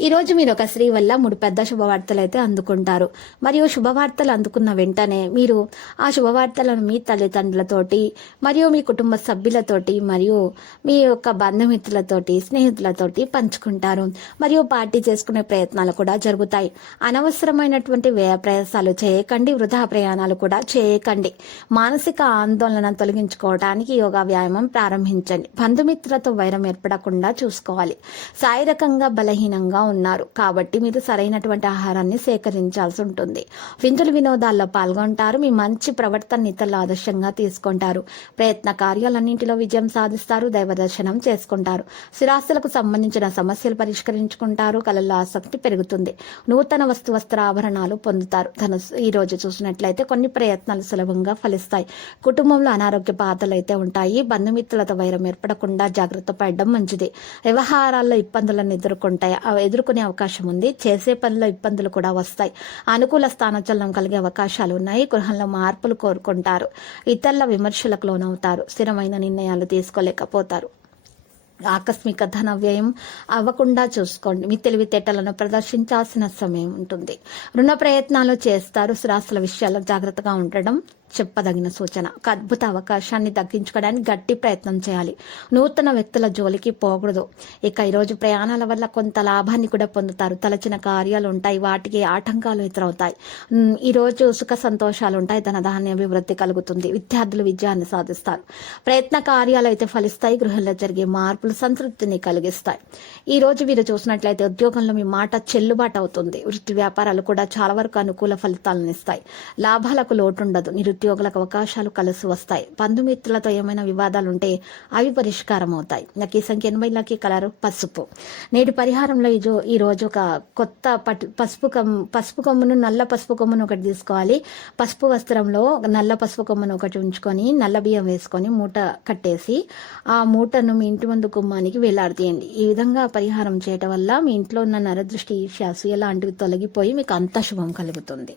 ఈరోజు మీరు ఒక స్త్రీ వల్ల మూడు పెద్ద శుభవార్తలు అయితే అందుకుంటారు. మరియు శుభవార్తలు అందుకున్న వెంటనే మీరు ఆ శుభవార్తలను మీ తల్లిదండ్రులతోటి మరియు మీ కుటుంబ సభ్యులతోటి మరియు మీ యొక్క బంధుమిత్రులతోటి స్నేహితులతోటి పంచుకుంటారు. మరియు పార్టీ చేసుకునే ప్రయత్నాలు కూడా జరుగుతాయి. అనవసరమైనటువంటి వ్యయ ప్రయాసాలు చేయకండి వృధా ప్రయాణాలు కూడా చేయకండి. మానసిక ఆందోళన తొలగించుకోవడానికి యోగా వ్యాయామం ప్రారంభించండి. బంధుమిత్రులతో వైరం ఏర్పడకుండా చూసుకోవాలి. శారీరకంగా బలహీనంగా ఉన్నారు. కాబట్టి మీరు సరైనటువంటి ఆహారాన్ని సేకరించాల్సి ఉంటుంది. విందుల వినోదాల్లో పాల్గొంటారు. మీ మంచి ప్రవర్తన ఇతరులు ఆదర్శంగా తీసుకుంటారు. ప్రయత్న కార్యాలన్నింటిలో విజయం సాధిస్తారు. దైవదర్శనం చేసుకుంటారు. స్థిరాస్తులకు సంబంధించిన సమస్యలు పరిష్కరించుకుంటారు. కళల్లో ఆసక్తి పెరుగుతుంది. నూతన వస్తు వస్త్ర ఆభరణాలు పొందుతారు. ధనుసు ఈ రోజు చూసినట్లయితే కొన్ని ప్రయత్నాలు సులభంగా ఫలిస్తాయి. కుటుంబంలో అనారోగ్య బాధలు అయితే ఉంటాయి. బంధుమిత్రులతో వైరం ఏర్పడకుండా జాగ్రత్త పడడం మంచిది. వ్యవహారాల్లో ఇబ్బందులను ఎదుర్కొంటాయి. ఎదుర్కొనే అవకాశం ఉంది. చేసే పనిలో ఇబ్బందులు కూడా వస్తాయి. అనుకూల స్థానచలనం కలిగే అవకాశాలు ఉన్నాయి. గృహంలో మార్పులు కోరుకుంటారు. ఇతరుల విమర్శలకు లోనవుతారు. స్థిరమైన నిర్ణయాలు తీసుకోలేకపోతారు. ఆకస్మిక ధన వ్యయం అవ్వకుండా చూసుకోండి. మీ తెలివితేటలను ప్రదర్శించాల్సిన సమయం ఉంటుంది. రుణ ప్రయత్నాలు చేస్తారు. స్థిరాస్తుల విషయాల్లో జాగ్రత్తగా ఉండడం చెప్పదగిన సూచన. ఒక అద్భుత అవకాశాన్ని దక్కించుకోవడానికి గట్టి ప్రయత్నం చేయాలి. నూతన వ్యక్తుల జోలికి పోకూడదు. ఇక ఈరోజు ప్రయాణాల వల్ల కొంత లాభాన్ని కూడా పొందుతారు. తలచిన కార్యాలు ఉంటాయి. వాటికి ఆటంకాలు ఎదురవుతాయి. ఈరోజు సుఖ సంతోషాలు ఉంటాయి. ధనధాన్య అభివృద్ధి కలుగుతుంది. విద్యార్థులు విజయాన్ని సాధిస్తారు. ప్రయత్న కార్యాలు అయితే ఫలిస్తాయి. గృహంలో జరిగే మార్పులు సంతృప్తిని కలిగిస్తాయి. ఈ రోజు వీరు చూసినట్లయితే ఉద్యోగంలో మీ మాట చెల్లుబాటు అవుతుంది. వృత్తి వ్యాపారాలు కూడా చాలా వరకు అనుకూల ఫలితాలను ఇస్తాయి. లాభాలకు లోటుండదు. ఉద్యోగులకు అవకాశాలు కలిసి వస్తాయి. బంధుమిత్రులతో ఏమైనా వివాదాలు ఉంటే అవి పరిష్కారం అవుతాయి నాకు ఈ సంఖ్య ఎనభై లకి కలర్ పసుపు. నేటి పరిహారంలో ఈజో ఈరోజు ఒక కొత్త పట్- పసుపు కమ్ పసుపు కొమ్మును నల్ల పసుపు కొమ్మును ఒకటి తీసుకోవాలి. పసుపు వస్త్రంలో నల్ల పసుపు కొమ్మును ఒకటి ఉంచుకొని నల్ల బియ్యం వేసుకొని మూట కట్టేసి ఆ మూటను మీ ఇంటి ముందు గుమ్మానికి వేలాడదీయండి ఈ విధంగా పరిహారం చేయటం వల్ల మీ ఇంట్లో ఉన్న నరదృష్టి ఈర్ష్యాసు లాంటివి తొలగిపోయి మీకు అంత శుభం కలుగుతుంది.